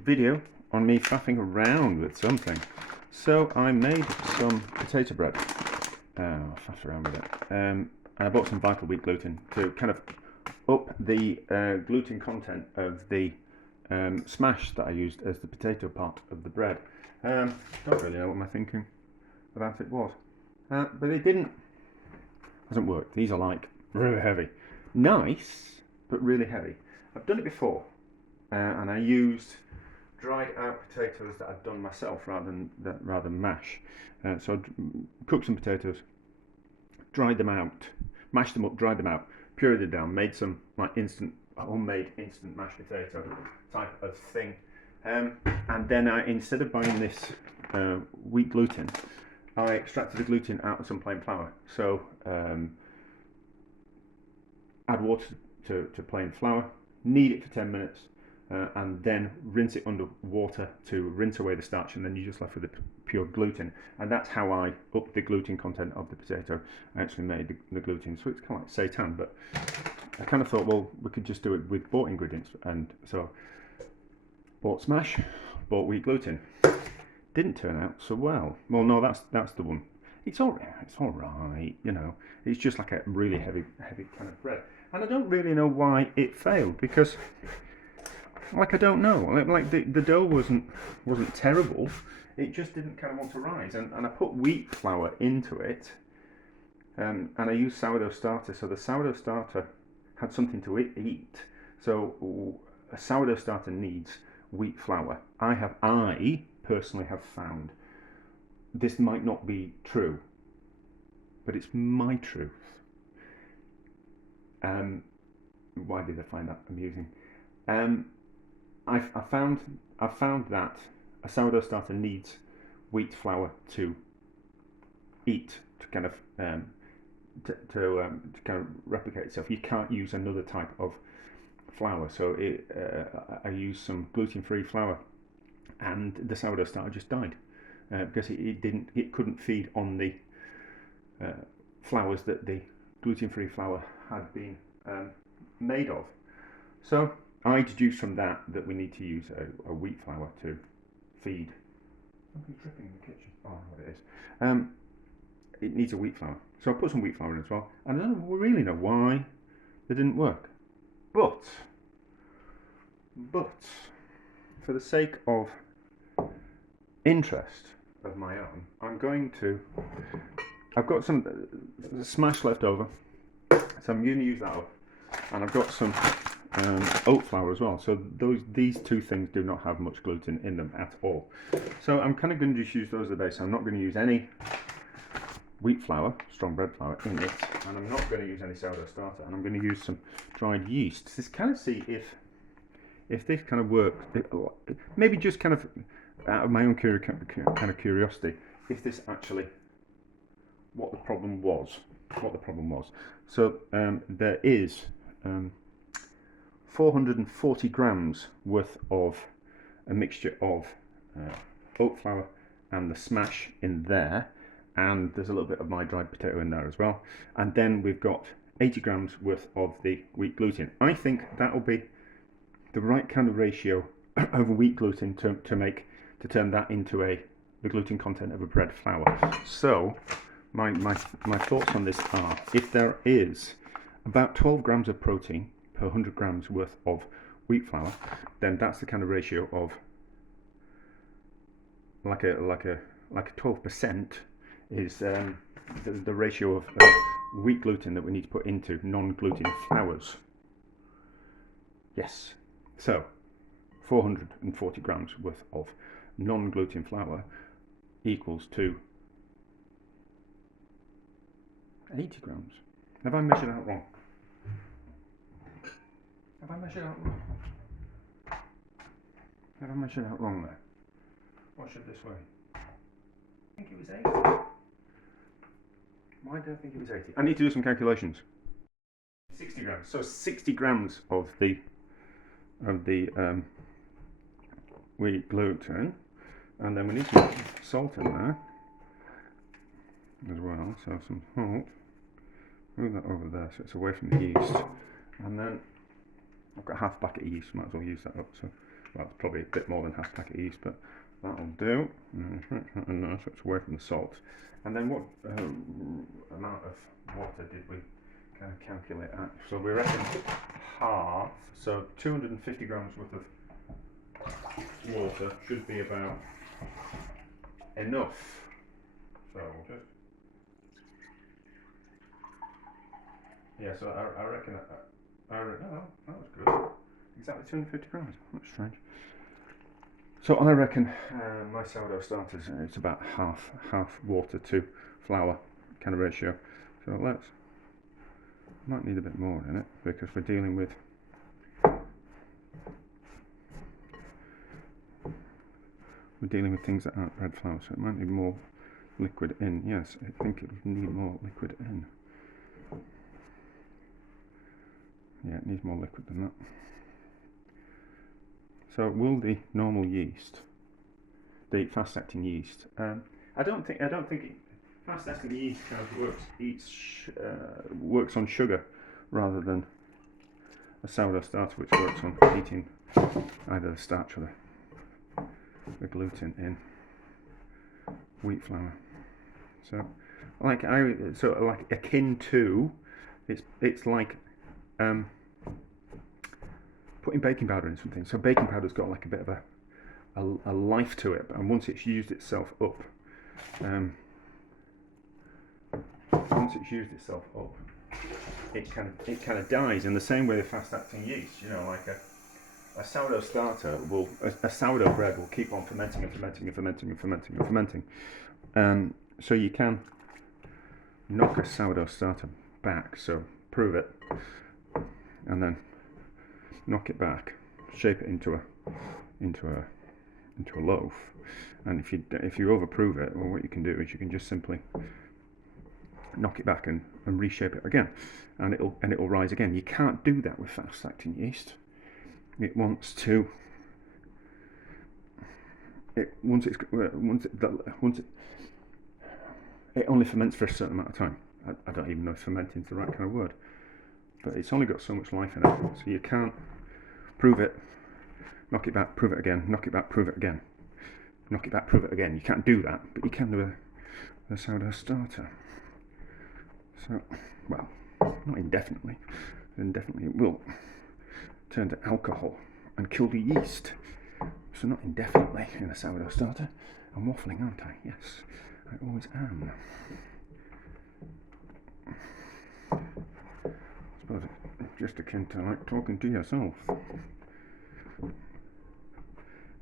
video on me faffing around with something. So I made some potato bread. Faffed around with it. And I bought some Vital Wheat gluten to kind of up the gluten content of the smash that I used as the potato part of the bread. Don't really know what my thinking about it was. But it hasn't worked. These are like really heavy. Nice, but really heavy. I've done it before. And I used dried out potatoes that I'd done myself rather than mash. So I cooked some potatoes, dried them out, mashed them up, dried them out, pureed them down, made some like homemade instant mashed potato type of thing. And then instead of buying this wheat gluten, I extracted the gluten out of some plain flour. So add water to plain flour, knead it for 10 minutes, and then rinse it under water to rinse away the starch, and then you're just left with the pure gluten. And that's how I upped the gluten content of the potato. I actually made the gluten, so it's kind of like seitan, but I kind of thought, well, we could just do it with bought ingredients, and so bought smash, bought wheat gluten. Didn't turn out so well. Well, no, that's the one. It's all right, you know. It's just like a really heavy kind of bread, and I don't really know why it failed, because like I don't know, like the dough wasn't terrible. It just didn't kind of want to rise, and I put wheat flour into it, and I used sourdough starter. So the sourdough starter had something to eat. So a sourdough starter needs wheat flour. I personally have found, this might not be true, but it's my truth. Why did I find that amusing? I found that a sourdough starter needs wheat flour to eat, to kind of to kind of replicate itself. You can't use another type of flour, so I used some gluten-free flour, and the sourdough starter just died because it couldn't feed on the flours that the gluten-free flour had been made of. So I deduced from that we need to use a wheat flour to feed. Something's dripping in the kitchen. Oh, I know what it is. It needs a wheat flour. So I put some wheat flour in as well. And I don't really know why they didn't work. But for the sake of interest of my own, I've got some smash left over. So I'm going to use that up. And I've got some oat flour as well. So these two things do not have much gluten in them at all. So I'm kind of going to just use those as the base. I'm not going to use any wheat flour, strong bread flour in it, and I'm not going to use any sourdough starter, and I'm going to use some dried yeast to just kind of see if this kind of works. Maybe just kind of out of my own kind of curiosity, if this actually what the problem was. So there is 440 grams worth of a mixture of oat flour and the smash in there, and there's a little bit of my dried potato in there as well, and then we've got 80 grams worth of the wheat gluten. I think that'll be the right kind of ratio of wheat gluten to turn that into the gluten content of a bread flour. So my thoughts on this are, if there is about 12 grams of protein per 100 grams worth of wheat flour, then that's the kind of ratio of like a 12% is the ratio of wheat gluten that we need to put into non-gluten flours. Yes, so 440 grams worth of non-gluten flour equals to 80 grams. Have I measured out wrong? Have I measured out wrong there? What should this weigh? I think it was 80. Why did I think it was 80? I need to do some calculations. 60 grams. So 60 grams of the wheat gluten, and then we need some salt in there as well. So some salt. Move that over there so it's away from the yeast, and then I've got half a bucket of yeast. Might as well use that up. So Well, it's probably a bit more than half packet of yeast, but that'll do. And so it's away from the salt. And then what amount of water did we kind of calculate at? So we reckon half, so 250 grams worth of water should be about enough. So we'll just, yeah, so I reckon oh, that was good. Exactly 250 grams. That's strange. So I reckon my sourdough starters, it's about half water to flour kind of ratio. So might need a bit more in it because we're dealing with things that aren't bread flour, so it might need more liquid in. Yes, I think it'll need more liquid in. Yeah, it needs more liquid than that. So will the normal yeast, the fast-acting yeast, I don't think fast-acting yeast kind of works on sugar rather than a sourdough starter, which works on heating either the starch or the gluten in wheat flour. So like akin to, it's like putting baking powder in something. So baking powder's got like a bit of a life to it, and once it's used itself up, it kind of dies. In the same way, the fast-acting yeast, like a sourdough starter a sourdough bread will keep on fermenting and fermenting and fermenting and fermenting and fermenting. So you can knock a sourdough starter back. So prove it, and then knock it back, shape it into a loaf. And if you overprove it, well, what you can do is you can just simply knock it back and reshape it again, and it'll rise again. You can't do that with fast-acting yeast. It wants to. It only ferments for a certain amount of time. I don't even know if fermenting is the right kind of word, but it's only got so much life in it. So you can't prove it, knock it back, prove it again, knock it back, prove it again, knock it back, prove it again. You can't do that, but you can do a sourdough starter. So, well, not indefinitely. Indefinitely it will turn to alcohol and kill the yeast. So not indefinitely in a sourdough starter. I'm waffling, aren't I? Yes, I always am. I suppose it's just akin to like talking to yourself.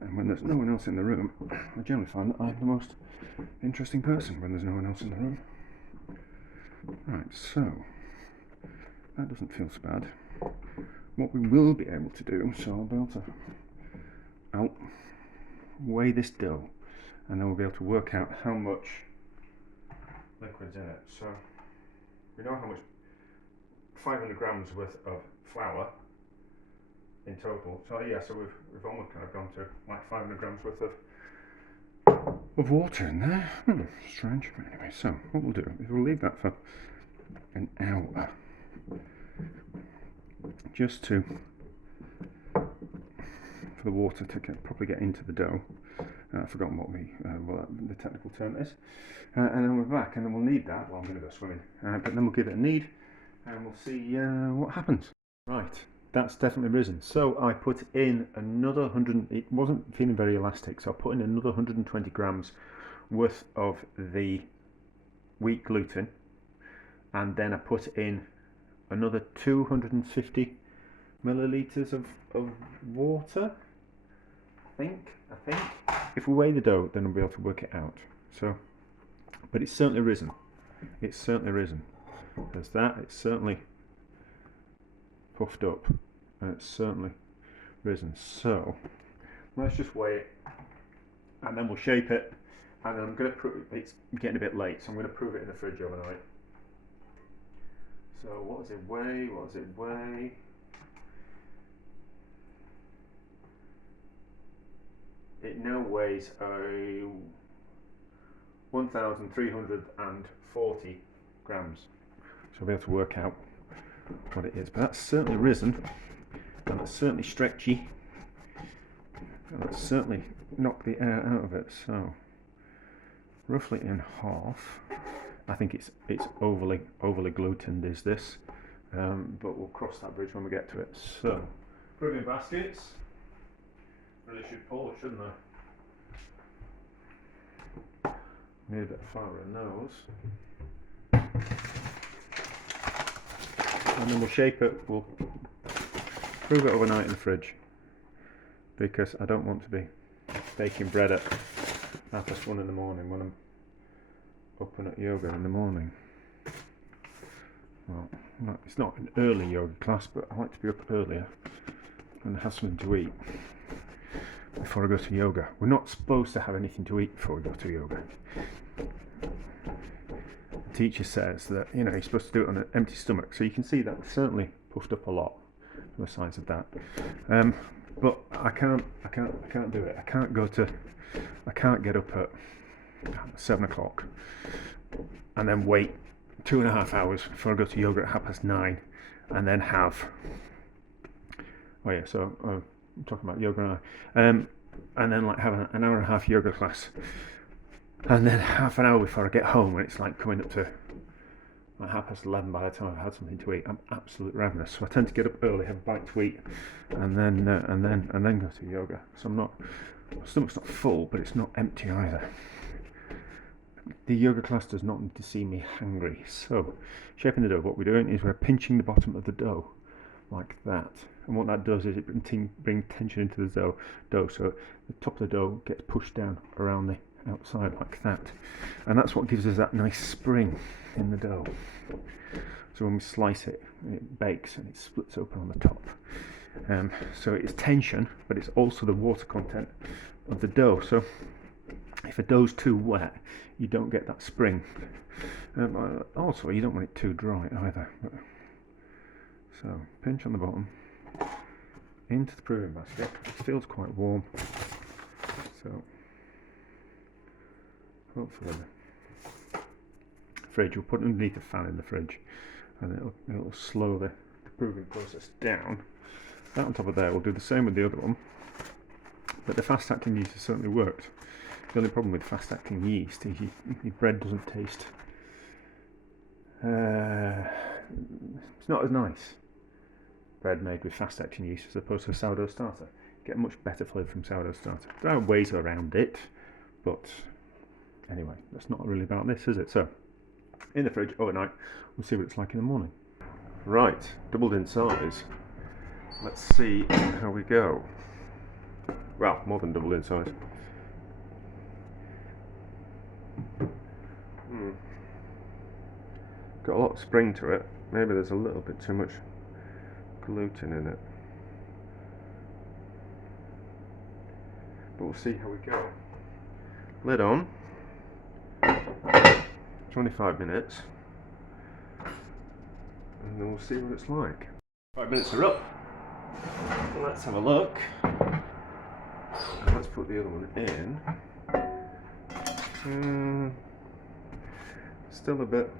And when there's no one else in the room, I generally find that I'm the most interesting person when there's no one else in the room. Right, so that doesn't feel so bad. What we will be able to do, so I'll be able to weigh this dough, and then we'll be able to work out how much liquid's in it. So we know how much 500 grams worth of flour in total. So yeah, so we've almost kind of gone to like 500 grams worth of water in there. Strange. Anyway, so what we'll do is we'll leave that for an hour, just for the water to properly get into the dough. I've forgotten what the technical term is. And then we're back, and then we'll knead that. Well, I'm going to go swimming, but then we'll give it a knead, and we'll see what happens. Right, that's definitely risen. So I put in another 100. It wasn't feeling very elastic, so I put in another 120 grams worth of the wheat gluten, and then I put in another 250 milliliters of water. I think if we weigh the dough, then we'll be able to work it out. So, but it's certainly risen. It's certainly risen. There's that. It's certainly puffed up, and it's certainly risen. So let's just weigh it, and then we'll shape it. And then I'm going to prove it's getting a bit late, so I'm going to prove it in the fridge overnight. So what does it weigh? What does it weigh? It now weighs 1,340 grams. So I'll be able to work out what it is. But that's certainly risen, and it's certainly stretchy. Let's certainly knock the air out of it. So roughly in half. I think it's overly glutened, is this, but we'll cross that bridge when we get to it. So proving baskets really should pull, shouldn't they? Need a bit of flour in those, and then we'll shape it. We'll prove it overnight in the fridge, because I don't want to be baking bread at 1:30 in the morning when I'm up and at yoga in the morning. Well, it's not an early yoga class, but I like to be up earlier and have something to eat before I go to yoga. We're not supposed to have anything to eat before we go to yoga. The teacher says that, you know, you're supposed to do it on an empty stomach, so you can see that we're certainly puffed up a lot from the size of that. But I can't do it. I can't get up at 7 o'clock and then wait 2.5 hours before I go to yoga at 9:30 and then have, I'm talking about yoga now, and then like have an hour and a half yoga class, and then half an hour before I get home, when it's like coming up to like 11:30 by the time I've had something to eat. I'm absolutely ravenous, so I tend to get up early, have a bite to eat, and then go to yoga. So my stomach's not full, but it's not empty either. The yoga class does not need to see me hungry. So, shaping the dough, what we're doing is we're pinching the bottom of the dough like that. And what that does is it brings tension into the dough, so the top of the dough gets pushed down around the outside like that. And that's what gives us that nice spring in the dough. So when we slice it, it bakes and it splits open on the top. So it's tension, but it's also the water content of the dough. So if a dough's too wet, you don't get that spring. Also, you don't want it too dry either. So pinch on the bottom, into the proving basket. It feels quite warm, so hopefully the fridge, we'll put it underneath the fan in the fridge, and it'll slow the proving process down. That on top of there, we'll do the same with the other one, but the fast acting yeast has certainly worked. The only problem with fast acting yeast is your bread doesn't taste, it's not as nice. Bread made with fast acting yeast as opposed to a sourdough starter. Get a much better flavour from sourdough starter. There are ways around it, but anyway, that's not really about this, is it? So, in the fridge overnight, we'll see what it's like in the morning. Right, doubled in size. Let's see how we go. Well, more than doubled in size. Got a lot of spring to it. Maybe there's a little bit too much gluten in it, but we'll see how we go. Lid on. 25 minutes, and then we'll see what it's like. 5 minutes are up. Let's have a look. Let's put the other one in. Still a bit.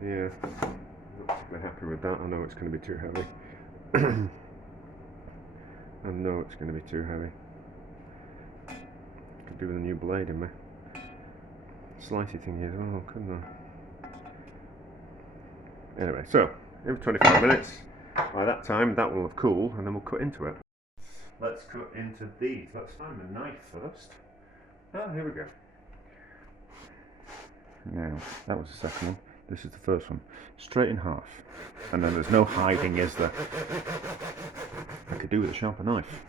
Yeah, not particularly happy with that. I know it's going to be too heavy. I know it's going to be too heavy. Could do with a new blade in my slicey thingy as well, couldn't I? Anyway, so every 25 minutes. By that time, that will have cooled, and then we'll cut into it. Let's cut into these. Let's find the knife first. Oh, here we go. Now, that was the second one. This is the first one. Straight in half. And then there's no hiding, is there? I could do with a sharper knife.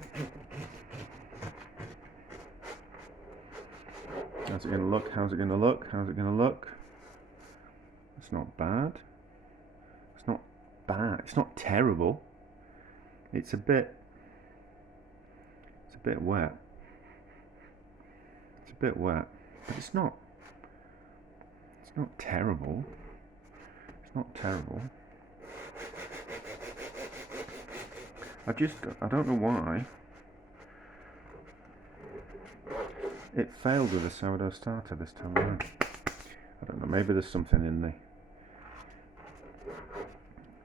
How's it going to look? How's it going to look? How's it going to look? It's not bad. It's not bad. It's not terrible. It's a bit wet. It's a bit wet, but it's not terrible. It's not terrible. I don't know why it failed with the sourdough starter this time around. I don't know, maybe there's something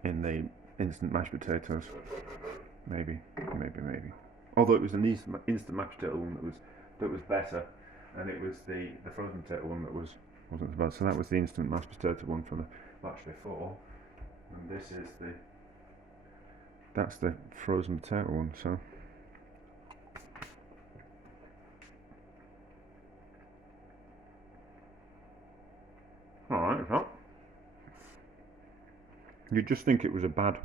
in the instant mashed potatoes. Maybe. Although it was an instant mashed potato one that was better, and it was the frozen potato one that wasn't so bad. So that was the instant mashed potato one from the batch before, and that's the frozen potato one. So all right, well, you'd just think it was a bad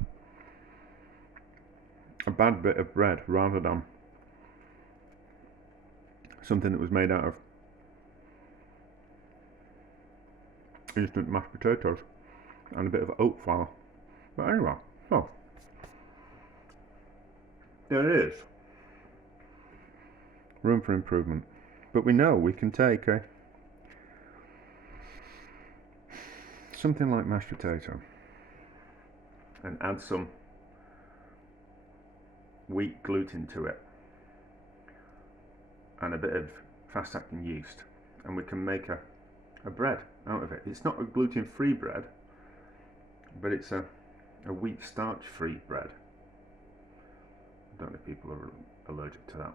bit of bread rather than something that was made out of instant mashed potatoes and a bit of oat flour. But anyway, so there it is. Room for improvement. But we know we can take something like mashed potato and add some wheat gluten to it and a bit of fast acting yeast, and we can make a bread out of it. It's not a gluten free bread, but it's a wheat starch free bread. I don't know if people are allergic to that,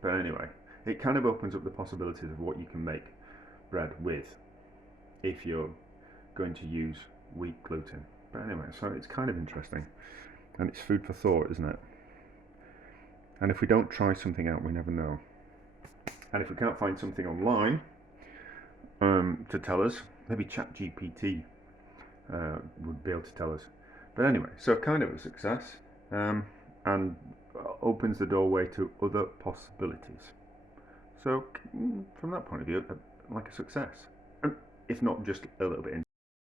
but anyway, it kind of opens up the possibilities of what you can make bread with if you're going to use wheat gluten. But anyway, so it's kind of interesting, and it's food for thought, isn't it? And if we don't try something out, we never know. And if we can't find something online to tell us, maybe ChatGPT would be able to tell us. But anyway, so kind of a success, and opens the doorway to other possibilities. So from that point of view, like a success, if not just a little bit